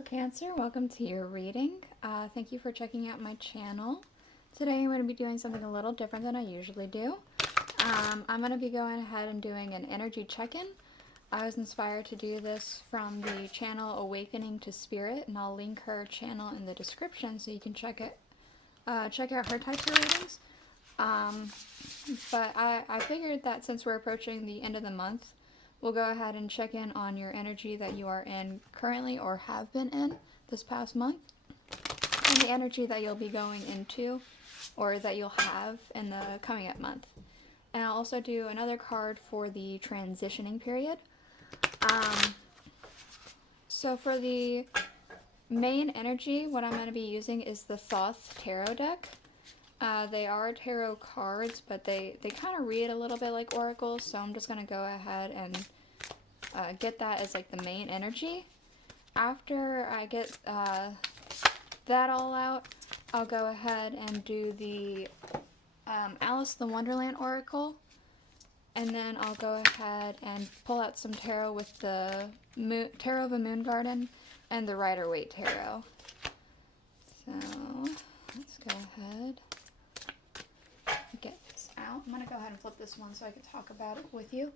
Hello Cancer, welcome to your reading. Thank you for checking out my channel. Today I'm going to be doing something a little different than I usually do. I'm going to be going ahead and doing an energy check-in. I was inspired to do this from the channel Awakening to Spirit, and I'll link her channel in the description so you can check out her types of readings. But I figured that since we're approaching the end of the month, we'll go ahead and check in on your energy that you are in currently or have been in this past month, and the energy that you'll be going into or that you'll have in the coming up month. And I'll also do another card for the transitioning period. So for the main energy, what I'm going to be using is the Thoth tarot deck. They are tarot cards, but they kind of read a little bit like oracles, so I'm just going to go ahead and get that as like the main energy. After I get that all out, I'll go ahead and do the Alice the Wonderland oracle, and then I'll go ahead and pull out some tarot with the Tarot of a Moon Garden and the Rider-Waite tarot. So let's go ahead get this out. I'm going to go ahead and flip this one so I can talk about it with you.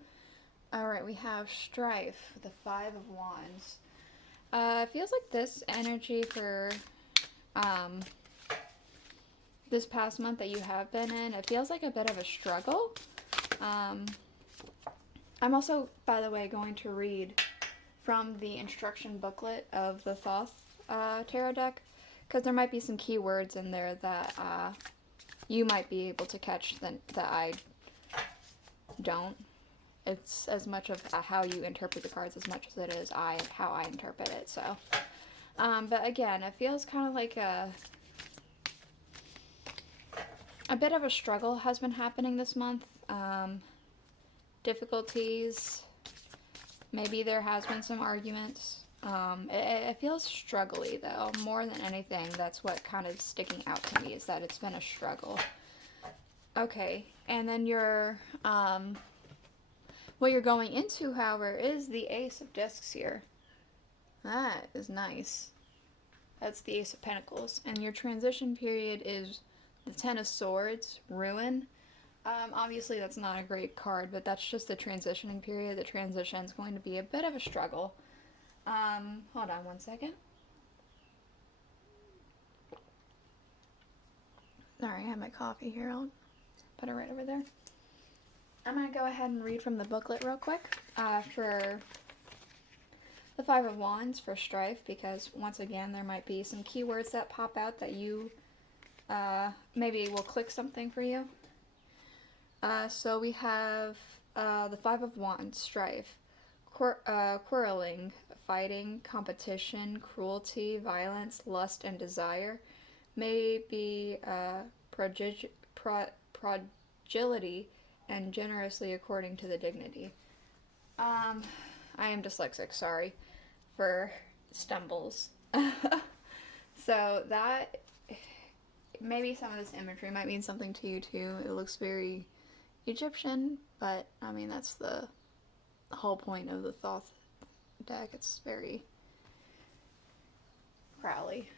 Alright, we have Strife, the Five of Wands. It feels like this energy for this past month that you have been in, it feels like a bit of a struggle. I'm also, by the way, going to read from the instruction booklet of the Thoth tarot deck, because there might be some keywords in there that you might be able to catch that I don't. It's as much of how you interpret the cards as much as it is how I interpret it. So, but again, it feels kind of like a bit of a struggle has been happening this month. Difficulties. Maybe there has been some arguments. It feels struggly, though, more than anything. That's what kind of sticking out to me, is that it's been a struggle. Okay, and then what you're going into, however, is the Ace of Discs here. That is nice. That's the Ace of Pentacles. And your transition period is the Ten of Swords, Ruin. Obviously, that's not a great card, but that's just the transitioning period. The transition is going to be a bit of a struggle. Hold on one second. Sorry, I have my coffee here. I'll put it right over there. I'm going to go ahead and read from the booklet real quick for the Five of Wands for Strife, because once again, there might be some keywords that pop out that you maybe will click something for you. So we have the Five of Wands, Strife, quarreling, fighting, competition, cruelty, violence, lust, and desire, maybe prodigality, and generously according to the dignity. I am dyslexic, sorry for stumbles. So that, maybe some of this imagery might mean something to you too. It looks very Egyptian, but I mean, that's the whole point of the Thoth deck. It's very Crowley.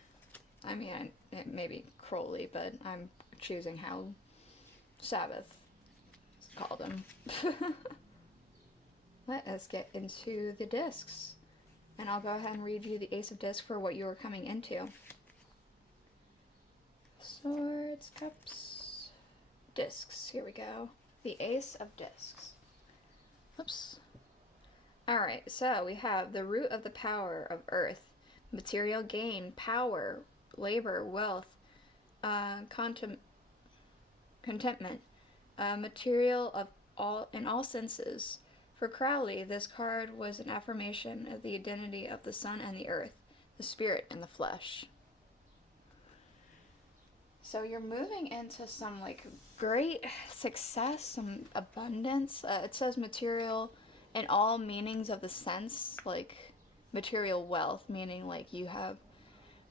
I mean, it may be Crowley, but I'm choosing how Sabbath called him. Let us get into the discs, and I'll go ahead and read you the Ace of Discs for what you are coming into. Swords, Cups, Discs. Here we go. The Ace of Discs. Oops. Alright, so we have the root of the power of earth, material gain, power, labor, wealth, contentment, material of in all senses. For Crowley, this card was an affirmation of the identity of the sun and the earth, the spirit and the flesh. So you're moving into some like great success, some abundance. It says material in all meanings of the sense, like material wealth, meaning like you have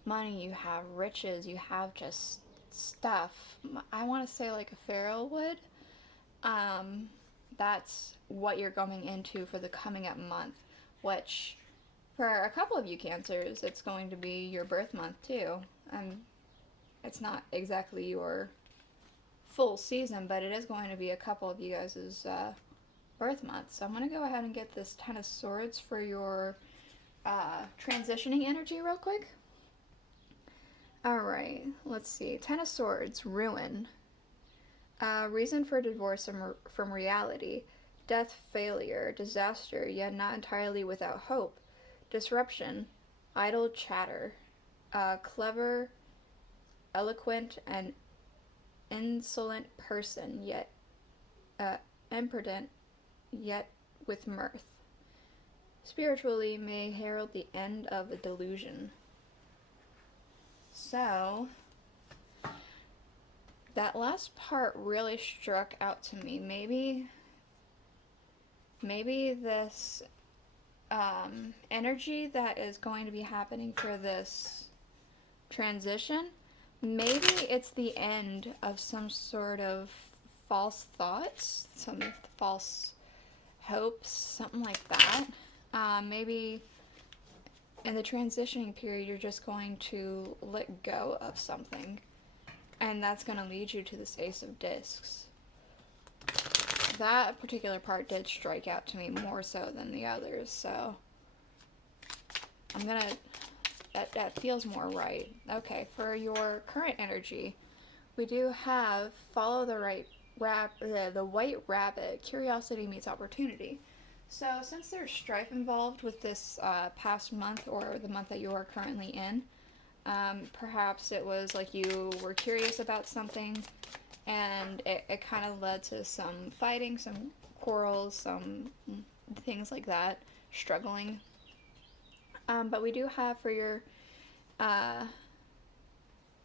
money, you have riches, you have just stuff. I want to say like a pharaoh would. That's what you're going into for the coming up month, which For a couple of you Cancers, it's going to be your birth month too. It's not exactly your full season, but it is going to be a couple of you guys' birth month. So I'm going to go ahead and get this Ten of Swords for your transitioning energy real quick. Alright, let's see. Ten of Swords, ruin. Reason for divorce from reality. Death, failure, disaster, yet not entirely without hope. Disruption, idle chatter. Clever, eloquent, and insolent person, yet imprudent, yet with mirth. Spiritually may herald the end of a delusion. So, that last part really struck out to me. Maybe this energy that is going to be happening for this transition, maybe it's the end of some sort of false thoughts, some false hopes, something like that. Maybe in the transitioning period, you're just going to let go of something, and that's going to lead you to this Ace of Discs. That particular part did strike out to me more so than the others, so that feels more right. Okay, for your current energy, we do have follow the white rabbit, curiosity meets opportunity. So since there's strife involved with this past month or the month that you are currently in, perhaps it was like you were curious about something and it kind of led to some fighting, some quarrels, some things like that, struggling. But we do have for your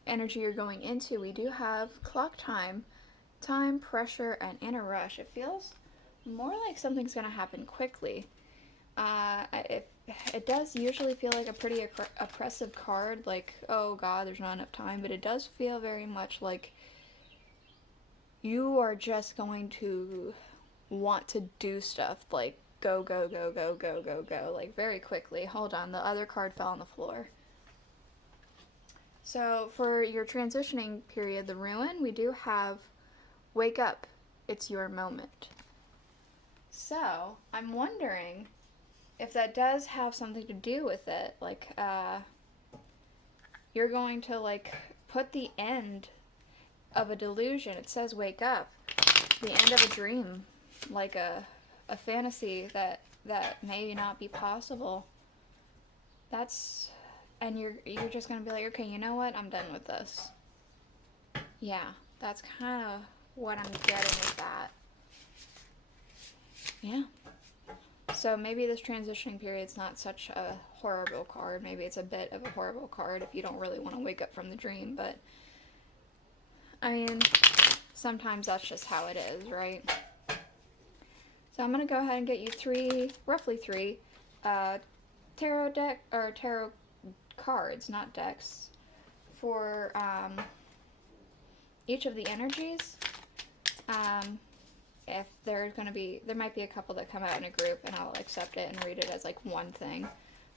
energy you're going into, we do have clock time, pressure, and inner rush. It feels more like something's going to happen quickly. It does usually feel like a pretty oppressive card, like, oh god, there's not enough time, but it does feel very much like you are just going to want to do stuff, like go, like very quickly. Hold on, the other card fell on the floor. So for your transitioning period, the ruin, we do have wake up, it's your moment. So I'm wondering if that does have something to do with it, like you're going to like put the end of a delusion. It says wake up, the end of a dream, like a fantasy that may not be possible. And you're just gonna be like, okay, you know what, I'm done with this. Yeah, that's kind of what I'm getting with that. Yeah. So maybe this transitioning period's not such a horrible card. Maybe it's a bit of a horrible card if you don't really want to wake up from the dream, but I mean, sometimes that's just how it is, right? So I'm going to go ahead and get you roughly three tarot cards, not decks, for each of the energies. If there might be a couple that come out in a group, and I'll accept it and read it as like one thing.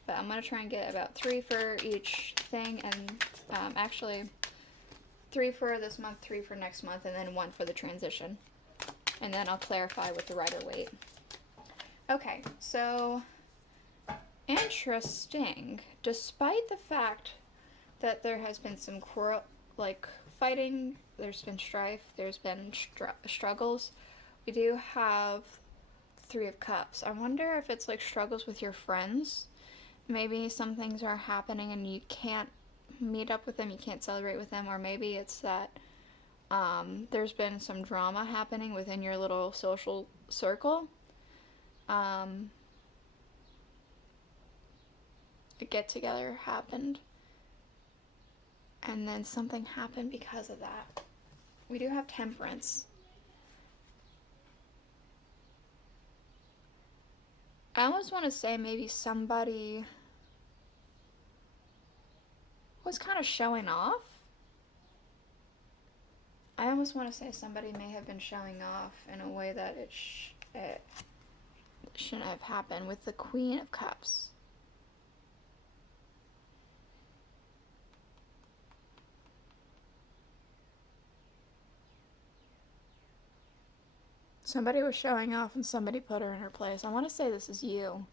But I'm going to try and get about 3 for each thing, and actually 3 for this month, 3 for next month, and then 1 for the transition. And then I'll clarify with the Rider-Waite. Okay, so interesting. Despite the fact that there has been some fighting, there's been strife, there's been struggles, we do have 3 of Cups. I wonder if it's like struggles with your friends. Maybe some things are happening and you can't meet up with them, you can't celebrate with them, or maybe it's that there's been some drama happening within your little social circle. A get-together happened, and then something happened because of that. We do have Temperance. I almost want to say maybe somebody was kind of showing off. I almost want to say somebody may have been showing off in a way that it shouldn't have happened with the Queen of Cups. Somebody was showing off and somebody put her in her place. I want to say this is you.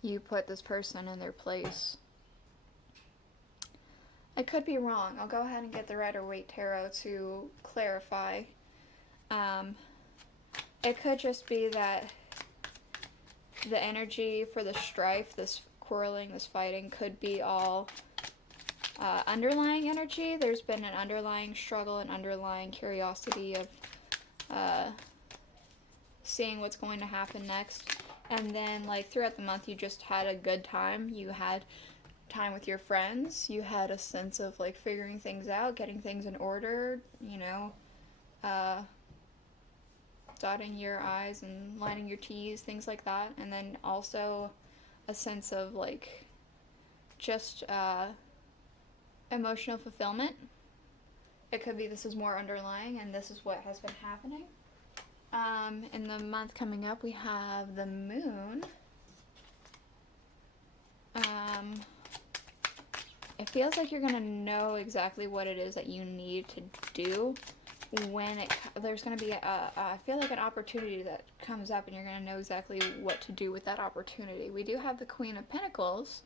You put this person in their place. I could be wrong. I'll go ahead and get the Rider-Waite tarot to clarify. It could just be that the energy for the strife, this quarreling, this fighting, could be all underlying energy. There's been an underlying struggle, an underlying curiosity of seeing what's going to happen next. And then, like, throughout the month, you just had a good time. You had time with your friends. You had a sense of, like, figuring things out, getting things in order, you know, dotting your I's and lining your T's, things like that. And then also a sense of, like, just emotional fulfillment. It could be this is more underlying and this is what has been happening. In the month coming up, we have the moon. It feels like you're going to know exactly what it is that you need to do when there's going to be I feel like an opportunity that comes up and you're going to know exactly what to do with that opportunity. We do have the Queen of Pentacles.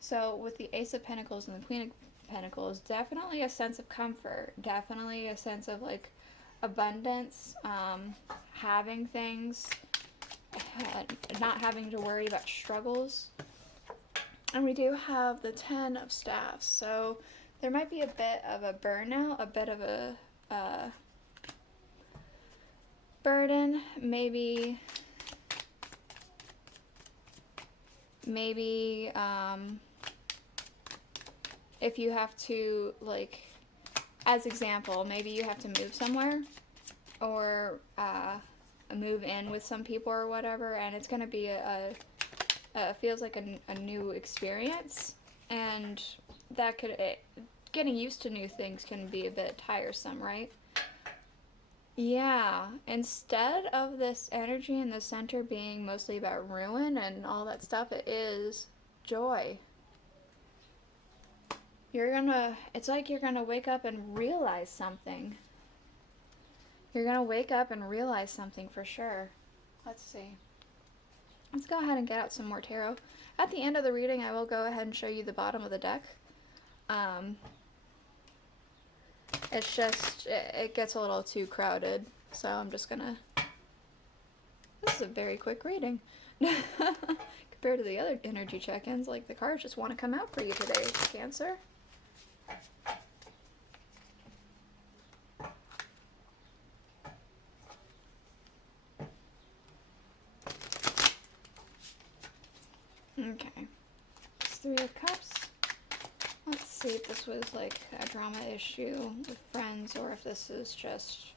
So with the Ace of Pentacles and the Queen of Pentacles, definitely a sense of comfort, definitely a sense of, like, abundance, having things, not having to worry about struggles. And we do have the 10 of Staffs, so there might be a bit of a burnout, a bit of a burden, maybe if you have to, like, as example, maybe you have to move somewhere or move in with some people or whatever, and it's going to be feels like a new experience, and that getting used to new things can be a bit tiresome, right? Yeah, instead of this energy in the center being mostly about ruin and all that stuff, it is joy. It's like you're gonna wake up and realize something. You're gonna wake up and realize something for sure. Let's see. Let's go ahead and get out some more tarot. At the end of the reading, I will go ahead and show you the bottom of the deck. It's just, it gets a little too crowded, so I'm just gonna... This is a very quick reading. Compared to the other energy check-ins, like, the cards just want to come out for you today, Cancer. Okay, it's 3 of Cups. Let's see if this was, like, a drama issue with friends, or if this is just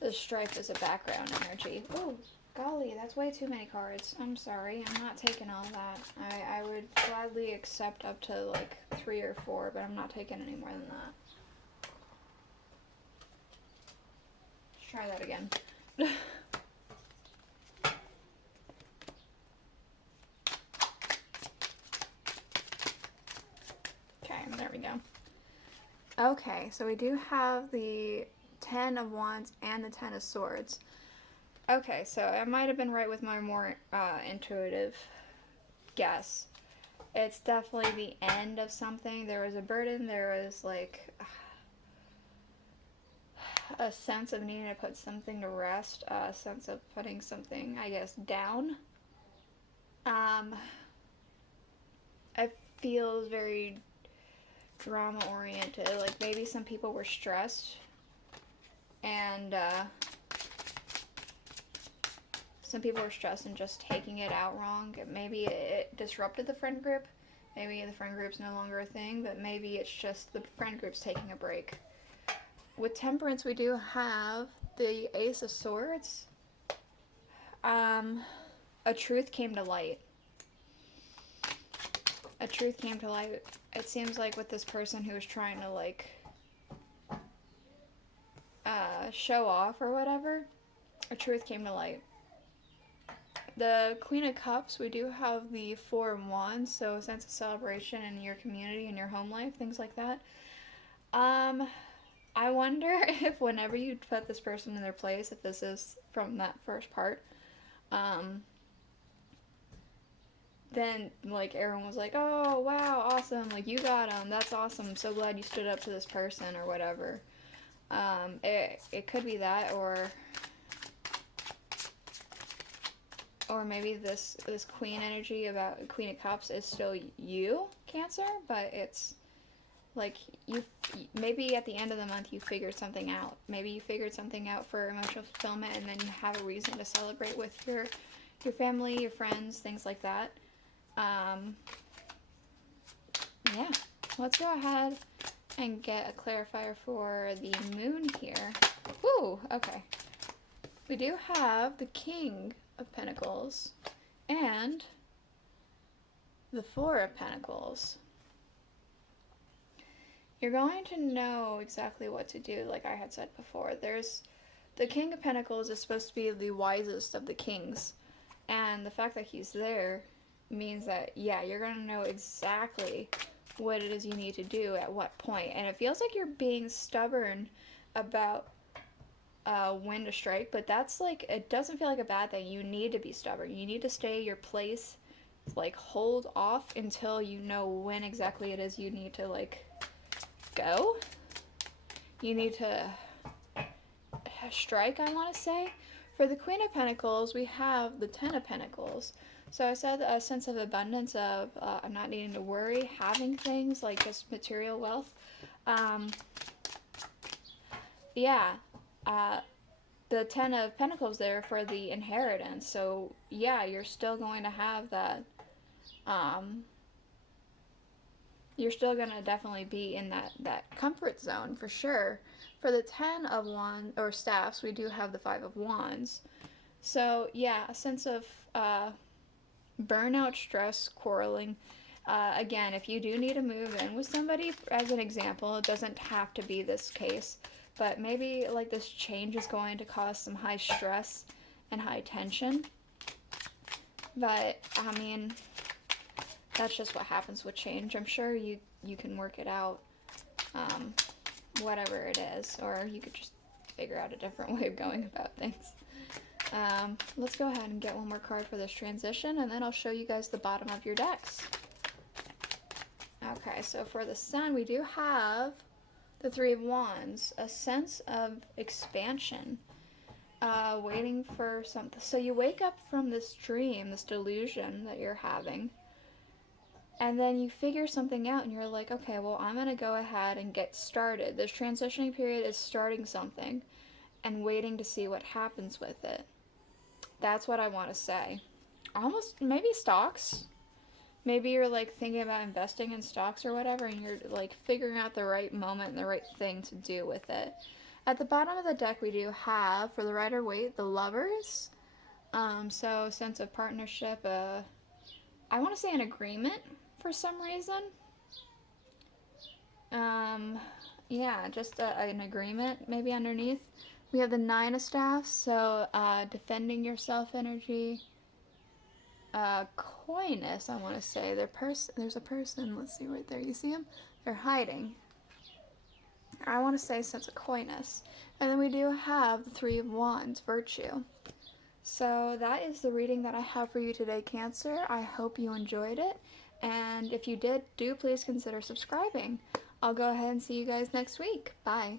the strife as a background energy. Oh, golly, that's way too many cards. I'm sorry, I'm not taking all that. I would gladly accept up to, like, 3 or 4, but I'm not taking any more than that. Let's try that again. There we go. Okay, so we do have the 10 of Wands and the 10 of Swords. Okay, so I might have been right with my more intuitive guess. It's definitely the end of something. There was a burden, there was, like, a sense of needing to put something to rest, a sense of putting something, I guess, down. It feels very drama oriented, like maybe some people were stressed and some people were stressed and just taking it out wrong. Maybe it disrupted the friend group, maybe the friend group's no longer a thing, but maybe it's just the friend group's taking a break. With Temperance, we do have the Ace of Swords. A truth came to light. A truth came to light. It seems like with this person who was trying to, like, show off or whatever, a truth came to light. The Queen of Cups, we do have the 4 of Wands, so a sense of celebration in your community and your home life, things like that. I wonder if whenever you put this person in their place, if this is from that first part, then like everyone was like, oh wow, awesome, like you got him, that's awesome, I'm so glad you stood up to this person or whatever. It could be that, or maybe this queen energy about Queen of Cups is still you, Cancer, but it's like you maybe at the end of the month you figured something out. Maybe you figured something out for emotional fulfillment, and then you have a reason to celebrate with your family, your friends, things like that. Yeah, let's go ahead and get a clarifier for the moon here. Woo, okay. We do have the King of Pentacles and the Four of Pentacles. You're going to know exactly what to do, like I had said before. There's the King of Pentacles is supposed to be the wisest of the kings, and the fact that he's there means that, yeah, you're going to know exactly what it is you need to do at what point. And it feels like you're being stubborn about when to strike, but that's like, it doesn't feel like a bad thing. You need to be stubborn. You need to stay your place, like hold off until you know when exactly it is you need to like go. You need to strike, I want to say. For the Queen of Pentacles, we have the Ten of Pentacles. So I said a sense of abundance of I'm not needing to worry, having things like just material wealth. The Ten of Pentacles there for the inheritance. So yeah, you're still going to have that. You're still going to definitely be in that comfort zone for sure. For the 10 of Wands, or staffs, we do have the 5 of Wands. So yeah, a sense of burnout, stress, quarreling. Again, if you do need to move in with somebody, as an example, it doesn't have to be this case, but maybe like this change is going to cause some high stress and high tension. But I mean, that's just what happens with change. I'm sure you can work it out, whatever it is, or you could just figure out a different way of going about things. Let's go ahead and get one more card for this transition, and then I'll show you guys the bottom of your decks. Okay, so for the Sun, we do have the Three of Wands, a sense of expansion, waiting for something. So you wake up from this dream, this delusion that you're having, and then you figure something out and you're like, okay, well, I'm going to go ahead and get started. This transitioning period is starting something and waiting to see what happens with it. That's what I want to say. Almost, maybe stocks. Maybe you're like thinking about investing in stocks or whatever, and you're like figuring out the right moment and the right thing to do with it. At the bottom of the deck, we do have, for the Rider-Waite, the Lovers. So sense of partnership, I want to say an agreement for some reason. Yeah, just an agreement maybe underneath. We have the Nine of Staffs, so defending yourself energy. Coyness, I want to say. There's a person, let's see right there, you see him? They're hiding. I want to say sense of coyness. And then we do have the Three of Wands, virtue. So that is the reading that I have for you today, Cancer. I hope you enjoyed it. And if you did, do please consider subscribing. I'll go ahead and see you guys next week. Bye.